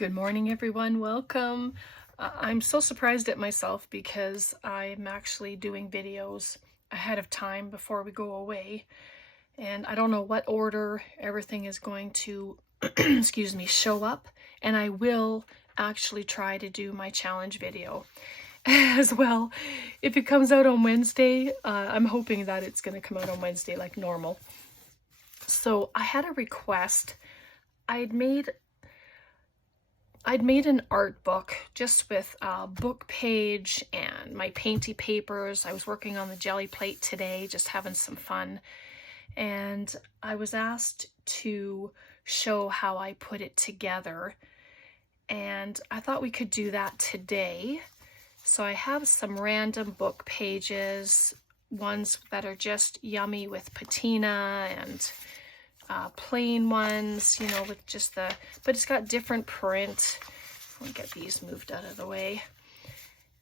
Good morning, everyone. Welcome. I'm so surprised at myself because I'm actually doing videos ahead of time before we go away. And I don't know what order everything is going to, excuse me, show up. And I will actually try to do my challenge video as well. If it comes out on Wednesday, I'm hoping that it's going to come out on Wednesday like normal. So I had a request. I'd made an art book just with a book page and my painty papers. I was working on the jelly plate today, just having some fun. And I was asked to show how I put it together. And I thought we could do that today. So I have some random book pages, ones that are just yummy with patina and plain ones, you know, with just but it's got different print. I'll get these moved out of the way.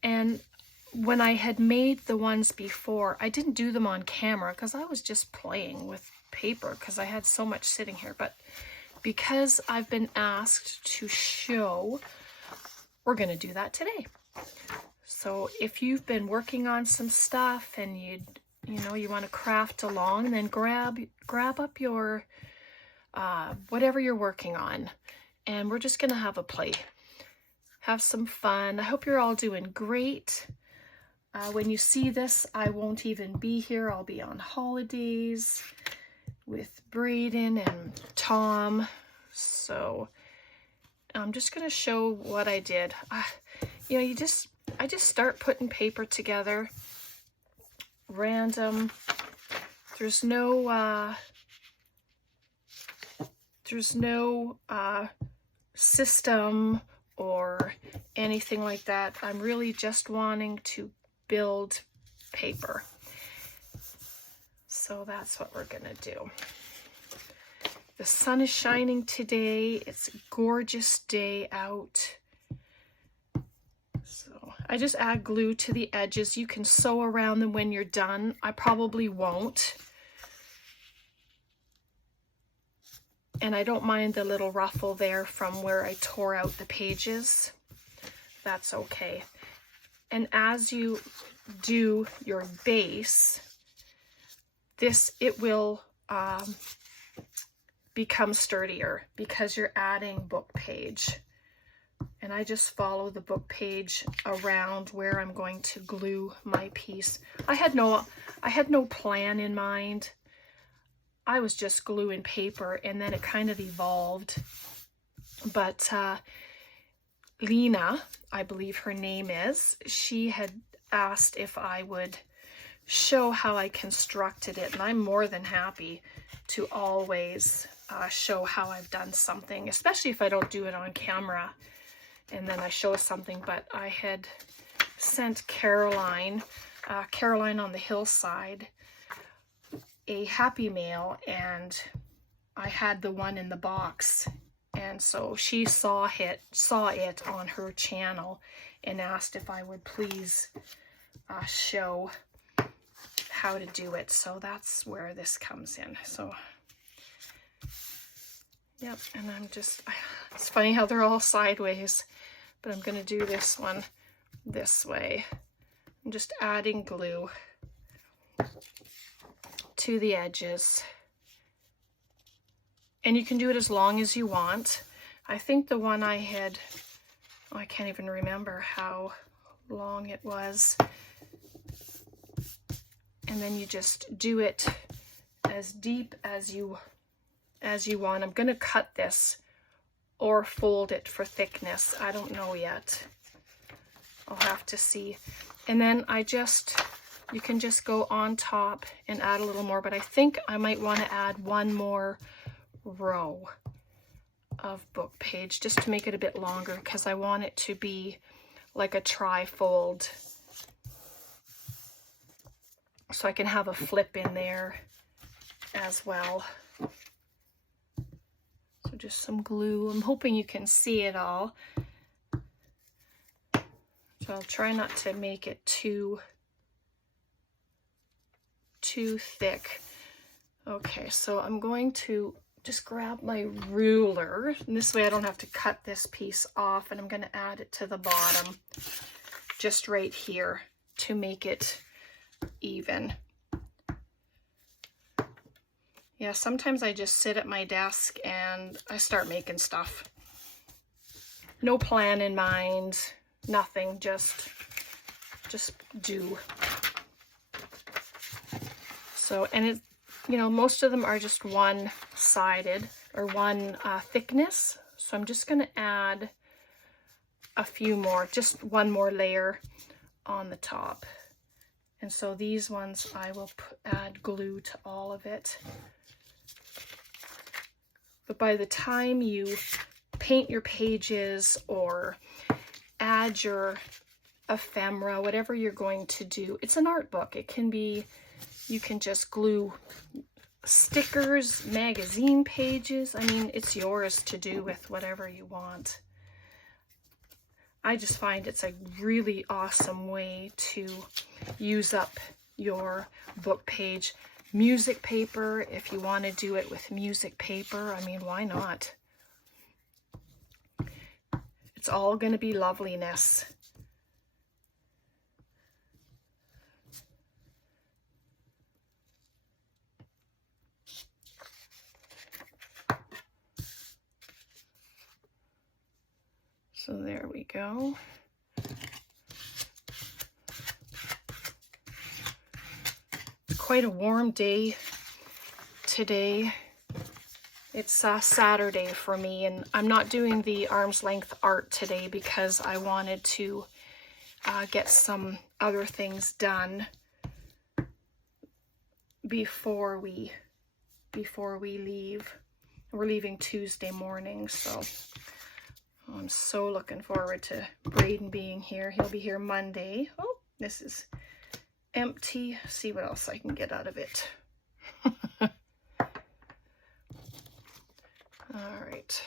And when I had made the ones before, I didn't do them on camera because I was just playing with paper because I had so much sitting here. But because I've been asked to show, we're going to do that today. So if you've been working on some stuff and you want to craft along, then grab up your whatever you're working on, and we're just gonna have a play, have some fun. I hope you're all doing great. When you see this, I won't even be here. I'll be on holidays with Braden and Tom. So I'm just gonna show what I did. I just start putting paper together. Random. There's no system or anything like that. I'm really just wanting to build paper. So that's what we're gonna do. The sun is shining today. It's a gorgeous day out. So I just add glue to the edges. You can sew around them when you're done. I probably won't. And I don't mind the little ruffle there from where I tore out the pages. That's okay. And as you do your base, it will become sturdier because you're adding book page. And I just follow the book page around where I'm going to glue my piece. I had no plan in mind. I was just gluing paper, and then it kind of evolved. But Lena, I believe her name is, she had asked if I would show how I constructed it, and I'm more than happy to always show how I've done something, especially if I don't do it on camera and then I show something. But I had sent Caroline on the hillside, a Happy Mail, and I had the one in the box, and so she saw it on her channel and asked if I would please show how to do it. So that's where this comes in. So yep, and it's funny how they're all sideways, but I'm gonna do this one this way. I'm just adding glue to the edges, and you can do it as long as you want. I think the one I had, I can't even remember how long it was, and then you just do it as deep as you want. I'm gonna cut this or fold it for thickness. I don't know yet. I'll have to see. And then you can just go on top and add a little more, but I think I might want to add one more row of book page just to make it a bit longer, because I want it to be like a tri-fold, so I can have a flip in there as well. So just some glue. I'm hoping you can see it all. So I'll try not to make it too thick. Okay, so I'm going to just grab my ruler, and this way I don't have to cut this piece off, and I'm going to add it to the bottom, just right here, to make it even. Yeah, sometimes I just sit at my desk and I start making stuff. No plan in mind, nothing, just do. So, and it, you know, most of them are just one-sided or one thickness. So I'm just going to add a few more, just one more layer on the top. And so these ones I will add glue to all of it. But by the time you paint your pages or add your ephemera, whatever you're going to do, it's an art book. It can be, you can just glue stickers, magazine pages. I mean, it's yours to do with whatever you want. I just find it's a really awesome way to use up your book page. Music paper, if you want to do it with music paper, I mean, why not? It's all going to be loveliness. So there we go. Quite a warm day today. It's Saturday for me, and I'm not doing the arm's length art today because I wanted to get some other things done before we leave. We're leaving Tuesday morning, so I'm so looking forward to Braden being here. He'll be here Monday. Oh, this is empty. See what else I can get out of it. All right.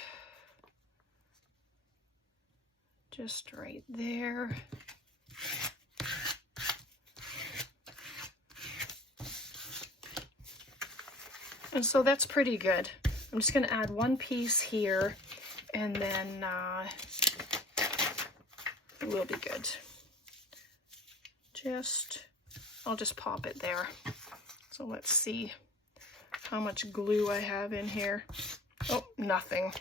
Just right there. And so that's pretty good. I'm just going to add one piece here, and then we'll be good. I'll just pop it there. So let's see how much glue I have in here. Oh, nothing.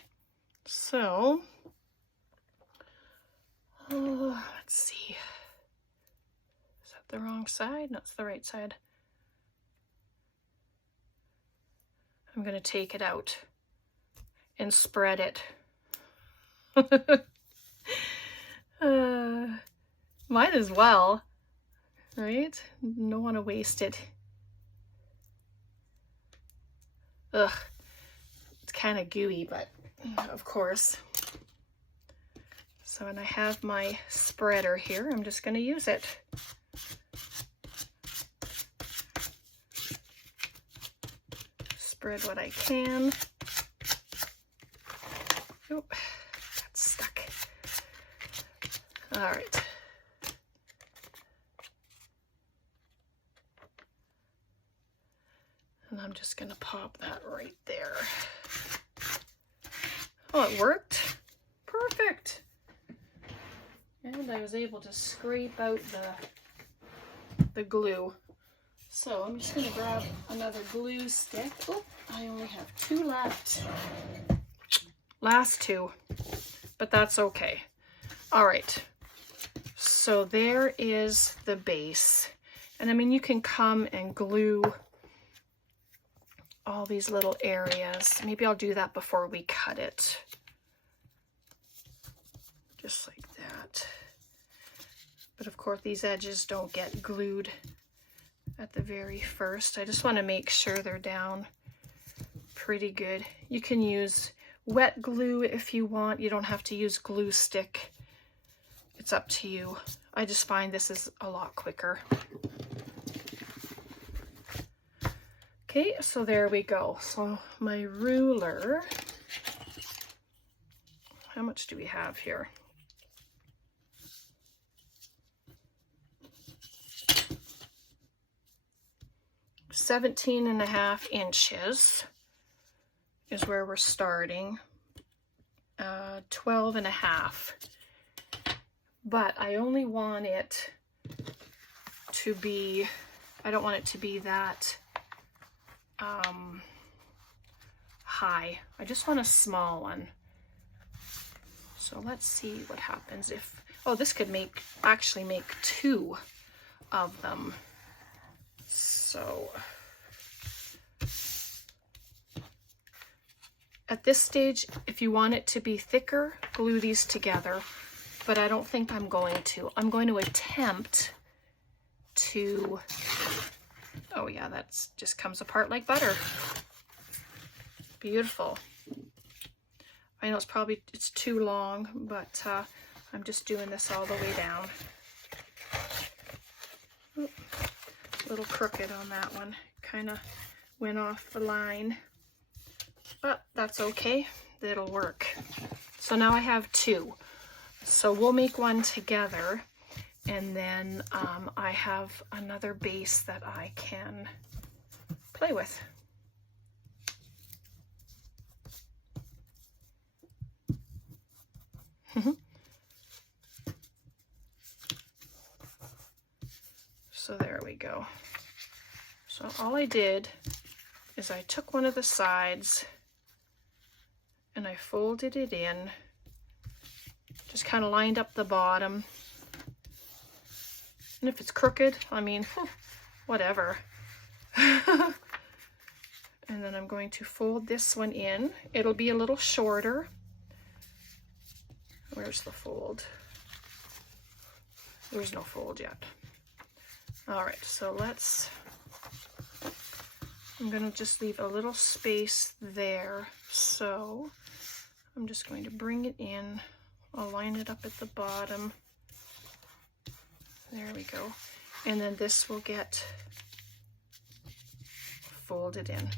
So, let's see. Is that the wrong side? No, it's the right side. I'm going to take it out and spread it. Might as well, right? Don't want to waste it. Ugh, it's kind of gooey, but of course. So, and I have my spreader here. I'm just going to use it. Spread what I can. Oh, that's stuck. All right. And I'm just going to pop that right there. Oh, it worked. Perfect. And I was able to scrape out the glue. So I'm just going to grab another glue stick. Oh, I only have 2 left. Last 2, but that's okay. All right. So there is the base. And I mean, you can come and glue all these little areas. Maybe I'll do that before we cut it. Just like that. But of course, these edges don't get glued at the very first. I just want to make sure they're down pretty good. You can use wet glue if you want. You don't have to use glue stick. It's up to you. I just find this is a lot quicker. Okay, so there we go. So my ruler, how much do we have here? .17.5 inches. is where we're starting. 12.5. But I only want it to be, I don't want it to be that high. I just want a small one. So let's see what happens if, oh, this could actually make 2 of them. So at this stage, if you want it to be thicker, glue these together, but I don't think I'm going to. I'm going to attempt to, oh yeah, that's just comes apart like butter. Beautiful. I know it's too long, but I'm just doing this all the way down. Oop, a little crooked on that one. Kind of went off the line, but that's okay. It'll work. So now I have 2. So we'll make one together, and then I have another base that I can play with. So there we go. So all I did is I took one of the sides and I folded it in, just kind of lined up the bottom. And if it's crooked, I mean, whatever. And then I'm going to fold this one in. It'll be a little shorter. Where's the fold? There's no fold yet. All right, so I'm going to just leave a little space there. So I'm just going to bring it in. I'll line it up at the bottom. There we go. And then this will get folded in.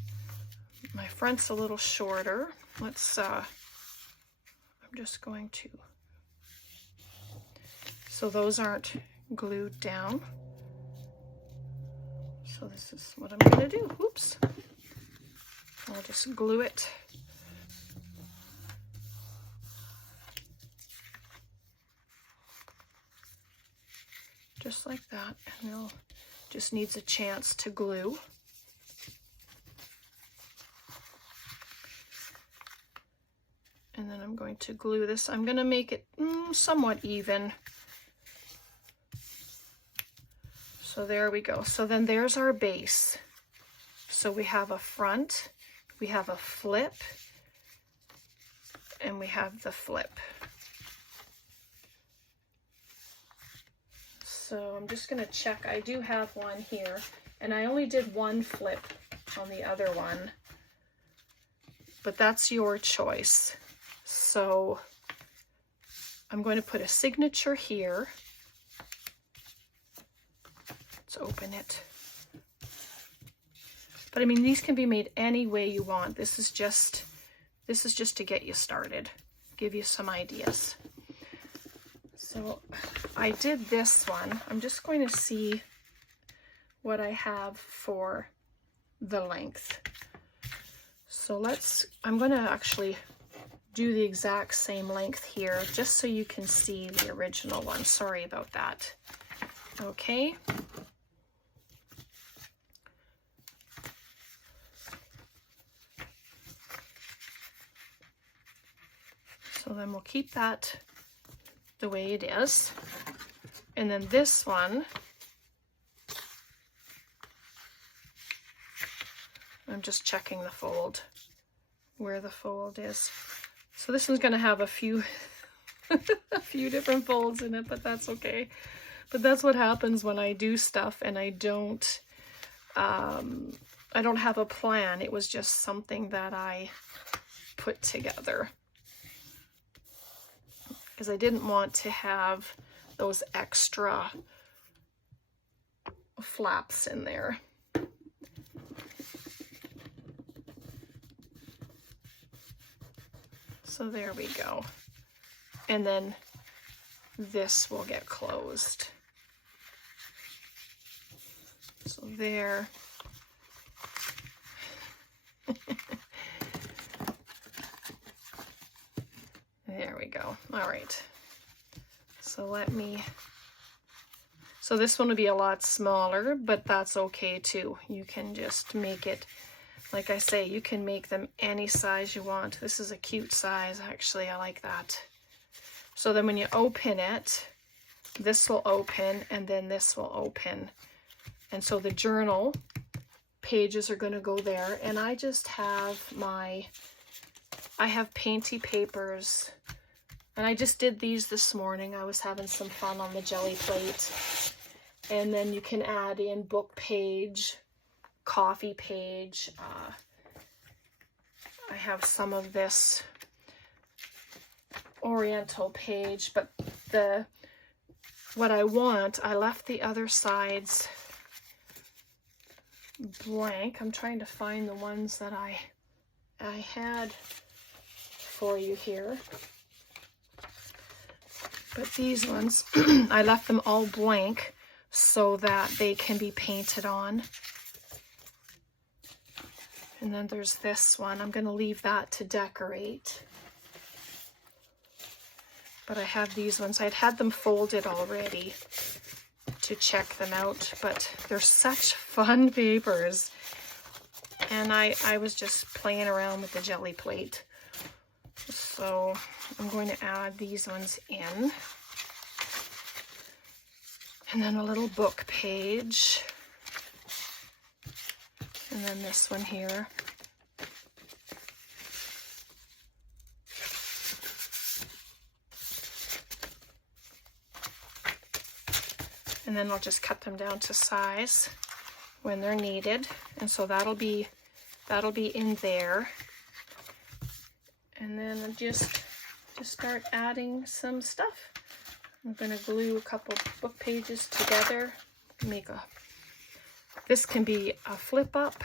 My front's a little shorter. I'm just going to, so those aren't glued down. So this is what I'm going to do. Oops. I'll just glue it. Just like that. And it just needs a chance to glue. And then I'm going to glue this. I'm going to make it somewhat even. So there we go. So then there's our base. So we have a front, we have a flip, and we have the flip. So I'm just going to check. I do have one here, and I only did one flip on the other one, but that's your choice. So I'm going to put a signature here. Let's open it. But I mean, these can be made any way you want. This is just to get you started, give you some ideas. So I did this one. I'm just going to see what I have for the length. So I'm going to actually do the exact same length here, just so you can see the original one. Sorry about that. Okay. So then we'll keep that the way it is. And then this one, I'm just checking the fold, where the fold is. So this one's going to have a few a few different folds in it, but that's okay. But that's what happens when I do stuff and I don't have a plan. It was just something that I put together, because I didn't want to have those extra flaps in there. So there we go. And then this will get closed. So there. There we go. All right. So so this one will be a lot smaller, but that's okay too. You can just make it, like I say, you can make them any size you want. This is a cute size, actually. I like that. So then when you open it, this will open and then this will open. And so the journal pages are going to go there. And I just have I have painty papers. And I just did these this morning. I was having some fun on the jelly plate. And then you can add in book page, coffee page. I have some of this Oriental page, but what I want, I left the other sides blank. I'm trying to find the ones that I had for you here. But these ones, I left them all blank so that they can be painted on. And then there's this one. I'm going to leave that to decorate. But I have these ones. I'd had them folded already to check them out. But they're such fun papers. And I was just playing around with the jelly plate. So I'm going to add these ones in. And then a little book page. And then this one here. And then I'll just cut them down to size when they're needed. And so that'll be in there. And then I'll just start adding some stuff. I'm going to glue a couple book pages together. This can be a flip up.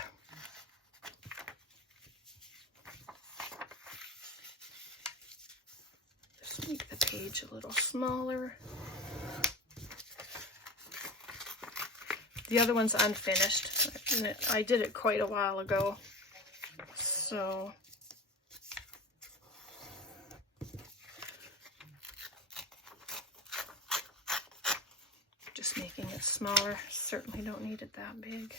Just make the page a little smaller. The other one's unfinished. I did it quite a while ago. So just making it smaller. Certainly don't need it that big.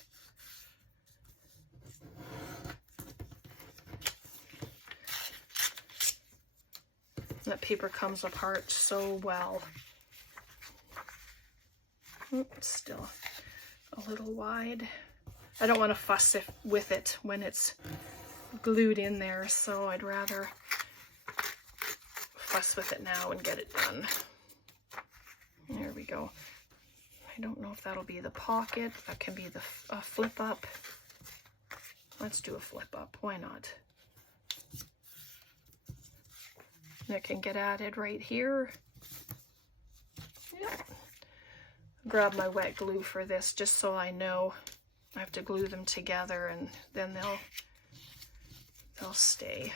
That paper comes apart so well. It's still a little wide. I don't want to fuss with it when it's glued in there, so I'd rather fuss with it now and get it done. There we go. I don't know if that'll be the pocket. That can be the flip up. Let's do a flip up. Why not? That can get added right here. Yeah. Grab my wet glue for this just so I know I have to glue them together and then they'll stay.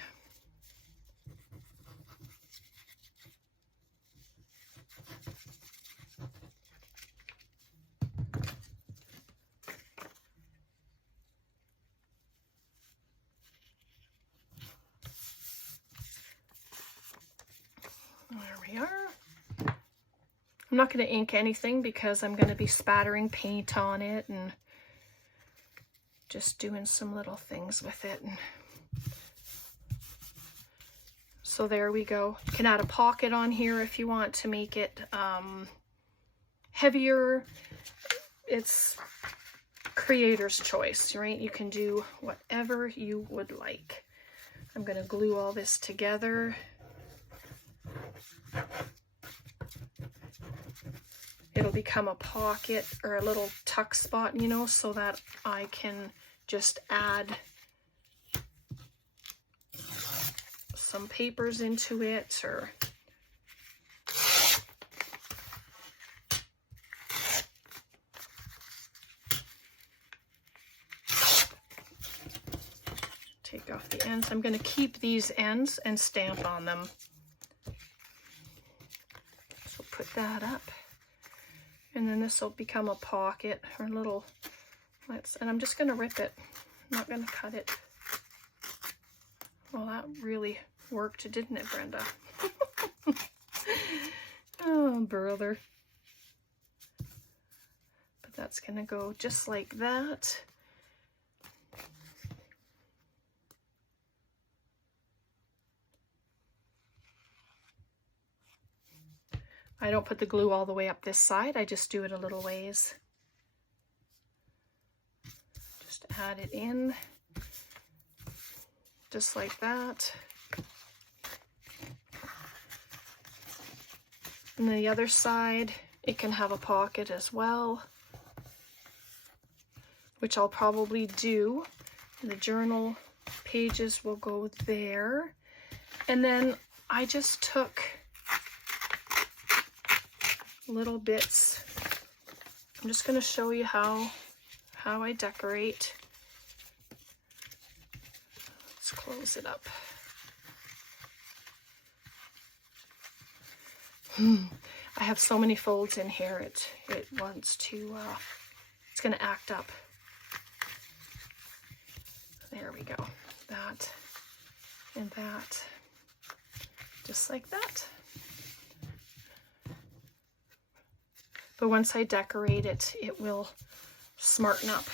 There we are. I'm not going to ink anything because I'm going to be spattering paint on it and just doing some little things with it. So there we go. You can add a pocket on here if you want to make it heavier. It's creator's choice, right? You can do whatever you would like. I'm going to glue all this together. It'll become a pocket or a little tuck spot, you know, so that I can just add some papers into it or take off the ends. I'm going to keep these ends and stamp on them. So put that up. And then this will become a pocket or a little, and I'm just going to rip it. I'm not going to cut it. Well, that really worked, didn't it, Brenda? brother. But that's going to go just like that. I don't put the glue all the way up this side, I just do it a little ways. Just add it in, just like that. And the other side, it can have a pocket as well, which I'll probably do. The journal pages will go there. And then I just took little bits. I'm just going to show you how I decorate. Let's close it up. I have so many folds in here, it wants to, it's going to act up. There we go. That and that. Just like that. But once I decorate it, it will smarten up.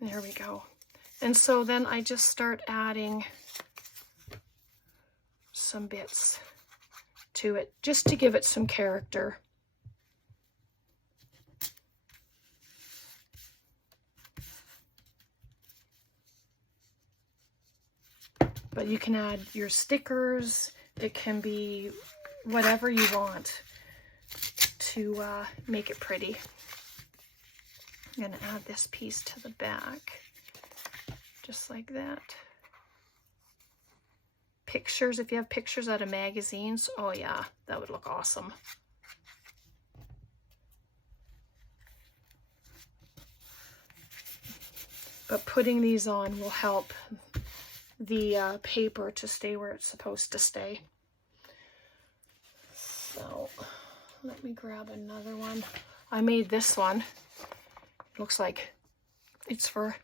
There we go. And so then I just start adding some bits to it, just to give it some character. But you can add your stickers, it can be whatever you want to make it pretty. I'm going to add this piece to the back, just like that. Pictures, if you have pictures out of magazines, oh yeah, that would look awesome. But putting these on will help the paper to stay where it's supposed to stay. So let me grab another one. I made this one. It looks like it's for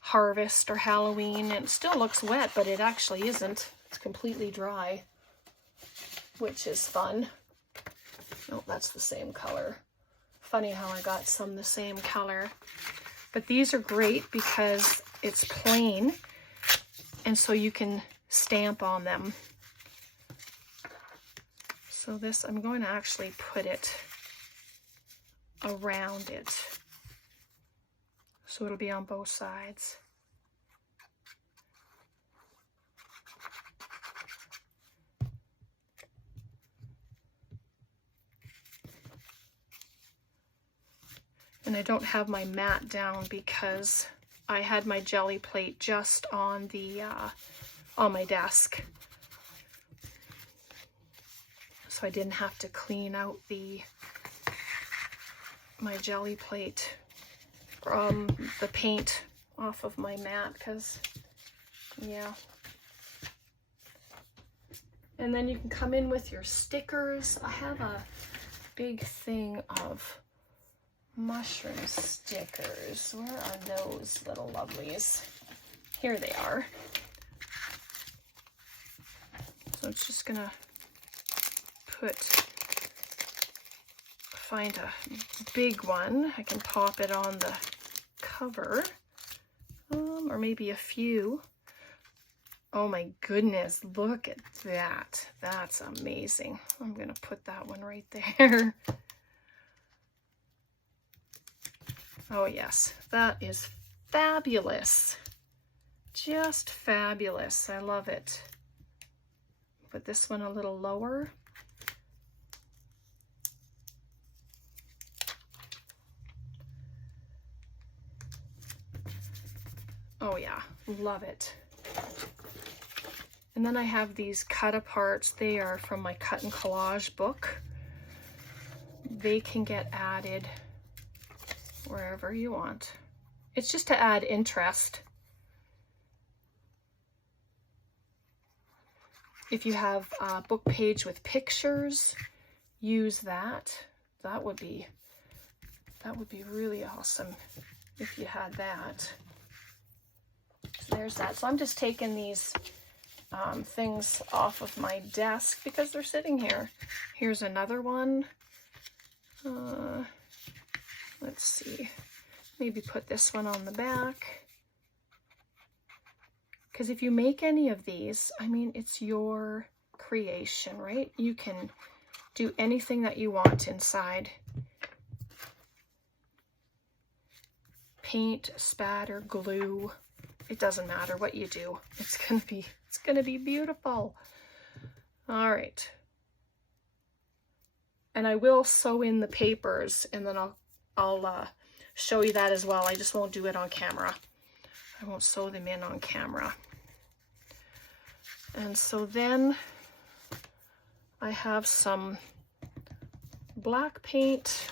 harvest or Halloween, and it still looks wet, but it actually isn't. It's completely dry, which is fun. Oh, that's the same color. Funny how I got some the same color. But these are great because it's plain, and so you can stamp on them. So this, I'm going to actually put it around it, so it'll be on both sides. And I don't have my mat down because I had my jelly plate just on the on my desk, so I didn't have to clean out my jelly plate from the paint off of my mat, because yeah. And then you can come in with your stickers. I have a big thing of mushroom stickers. Where are those little lovelies? Here they are. So it's just gonna find a big one. I can pop it on the cover, or maybe a few. Oh my goodness, look at that. That's amazing. I'm gonna put that one right there. Oh yes, that is fabulous. Just fabulous. I love it. Put this one a little lower. Oh yeah, love it. And then I have these cut aparts. They are from my cut and collage book. They can get added wherever you want. It's just to add interest. If you have a book page with pictures, use that. That would be really awesome if you had that. So there's that. So I'm just taking these things off of my desk because they're sitting here. Here's another one. Let's see, maybe put this one on the back. Because if you make any of these, I mean, it's your creation, right? You can do anything that you want inside. Paint, spatter, glue. It doesn't matter what you do. It's gonna be beautiful. All right. And I will sew in the papers, and then I'll show you that as well. I just won't do it on camera. I won't sew them in on camera. And so then I have some black paint.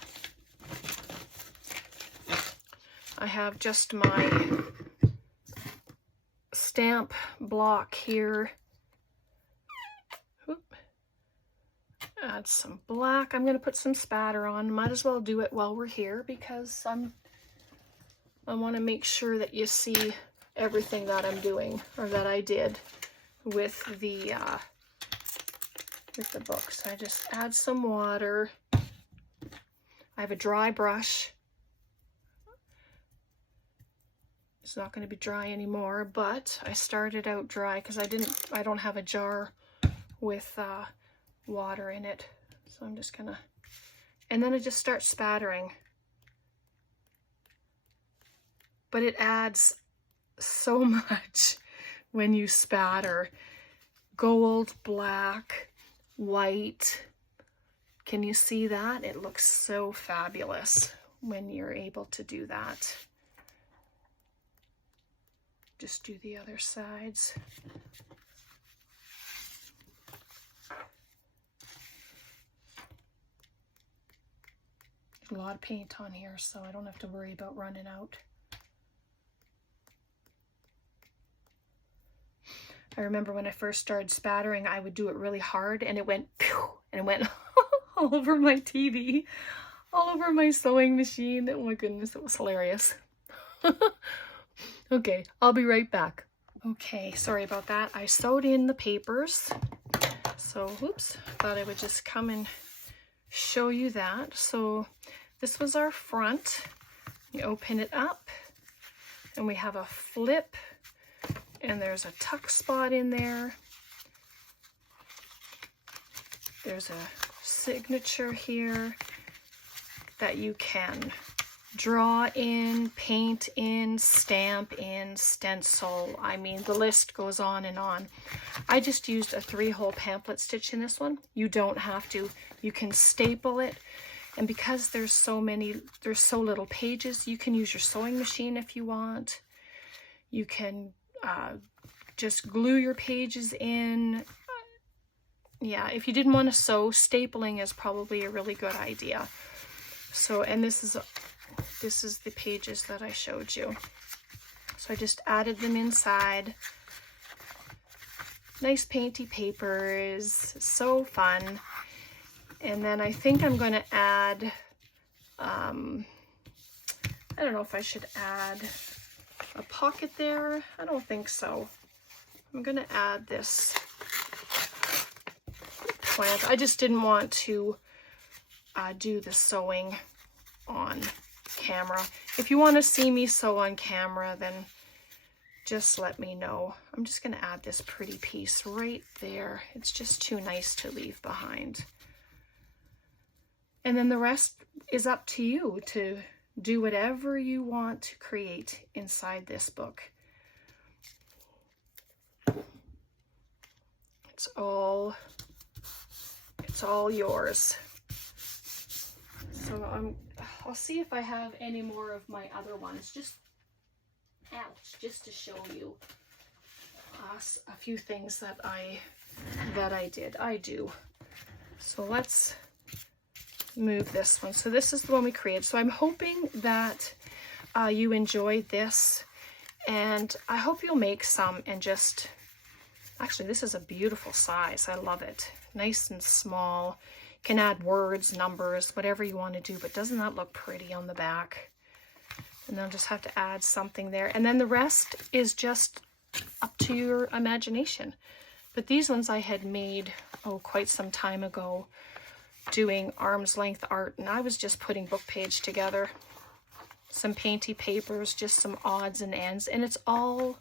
I have just my stamp block here. Oop. Add some black. I'm going to put some spatter on. Might as well do it while we're here because I want to make sure that you see everything that I'm doing, or that I did with the book. So I just add some water. I have a dry brush. It's not going to be dry anymore, but I started out dry because I don't have a jar with water in it. So I'm just gonna, and then I just start spattering. But it adds so much when you spatter. Gold, black, white. Can you see that? It looks so fabulous when you're able to do that. Just do the other sides. A lot of paint on here, so I don't have to worry about running out. I remember when I first started spattering, I would do it really hard and it went pew, and it went all over my TV, all over my sewing machine. Oh my goodness, it was hilarious. Okay, I'll be right back. Okay, sorry about that. I sewed in the papers. So, whoops, thought I would just come and show you that. So this was our front. You open it up and we have a flip, and there's a tuck spot in there. There's a signature here that you can draw in, paint in, stamp in, stencil. I mean, the list goes on and on. I just used a 3-hole pamphlet stitch in this one. You don't have to. You can staple it. And because there's so little pages, you can use your sewing machine if you want. You can just glue your pages in. Yeah, if you didn't want to sew, stapling is probably a really good idea. So, and this is the pages that I showed you. So I just added them inside. Nice painty papers, so fun. And then I think I'm going to add, I don't know if I should add a pocket there. I don't think so. I'm going to add this plant. I just didn't want to do the sewing on camera. If you want to see me sew on camera, then just let me know. I'm just going to add this pretty piece right there. It's just too nice to leave behind. And then the rest is up to you to do whatever you want to create inside this book. It's all yours. So I'll see if I have any more of my other ones, just to show you a few things that I do. So let's move this one. So this is the one we created. So I'm hoping that you enjoyed this, and I hope you'll make some and just, actually this is a beautiful size. I love it. Nice and small. You can add words, numbers, whatever you want to do, but doesn't that look pretty on the back? And then I'll just have to add something there. And then the rest is just up to your imagination. But these ones I had made, oh, quite some time ago, doing arm's length art, and I was just putting book page together. Some painty papers, just some odds and ends, and it's all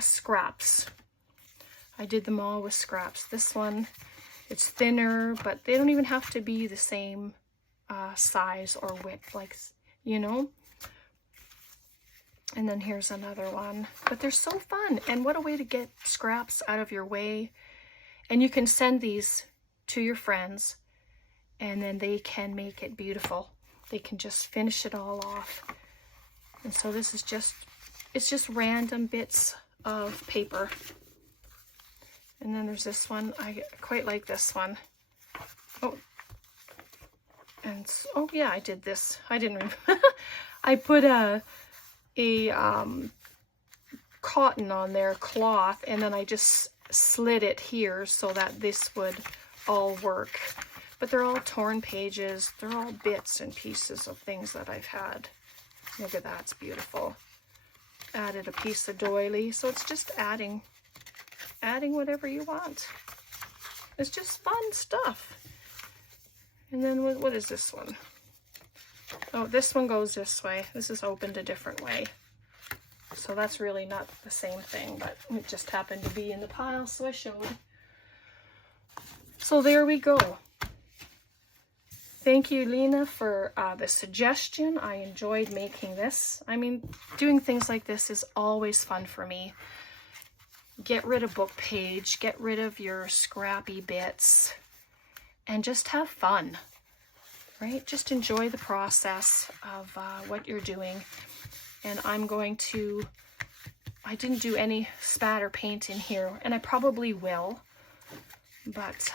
scraps. I did them all with scraps. This one, it's thinner, but they don't even have to be the same size or width, like, you know. And then here's another one. But they're so fun, and what a way to get scraps out of your way. And you can send these to your friends, and then they can make it beautiful. They can just finish it all off. And so this is just, it's just random bits of paper. And then there's this one. I quite like this one. Oh, and oh yeah, I did this. I didn't remember. I put a cotton on there, cloth, and then I just slid it here so that this would all work. But they're all torn pages. They're all bits and pieces of things that I've had. Look at that, it's beautiful. Added a piece of doily, so it's just adding whatever you want. It's just fun stuff. And then what is this one? Oh, this one goes this way. This is opened a different way. So that's really not the same thing, but it just happened to be in the pile, so I showed. So there we go. Thank you, Lena, for the suggestion. I enjoyed making this. I mean, doing things like this is always fun for me. Get rid of book page, get rid of your scrappy bits, and just have fun, right? Just enjoy the process of what you're doing. And I'm going to, I didn't do any spatter paint in here, and I probably will. But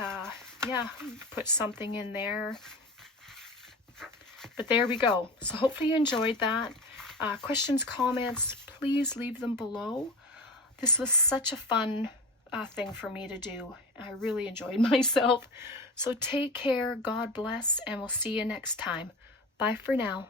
yeah, put something in there. But there we go. So hopefully you enjoyed that. Questions, comments, please leave them below. This was such a fun thing for me to do. I really enjoyed myself. So take care, God bless, and we'll see you next time. Bye for now.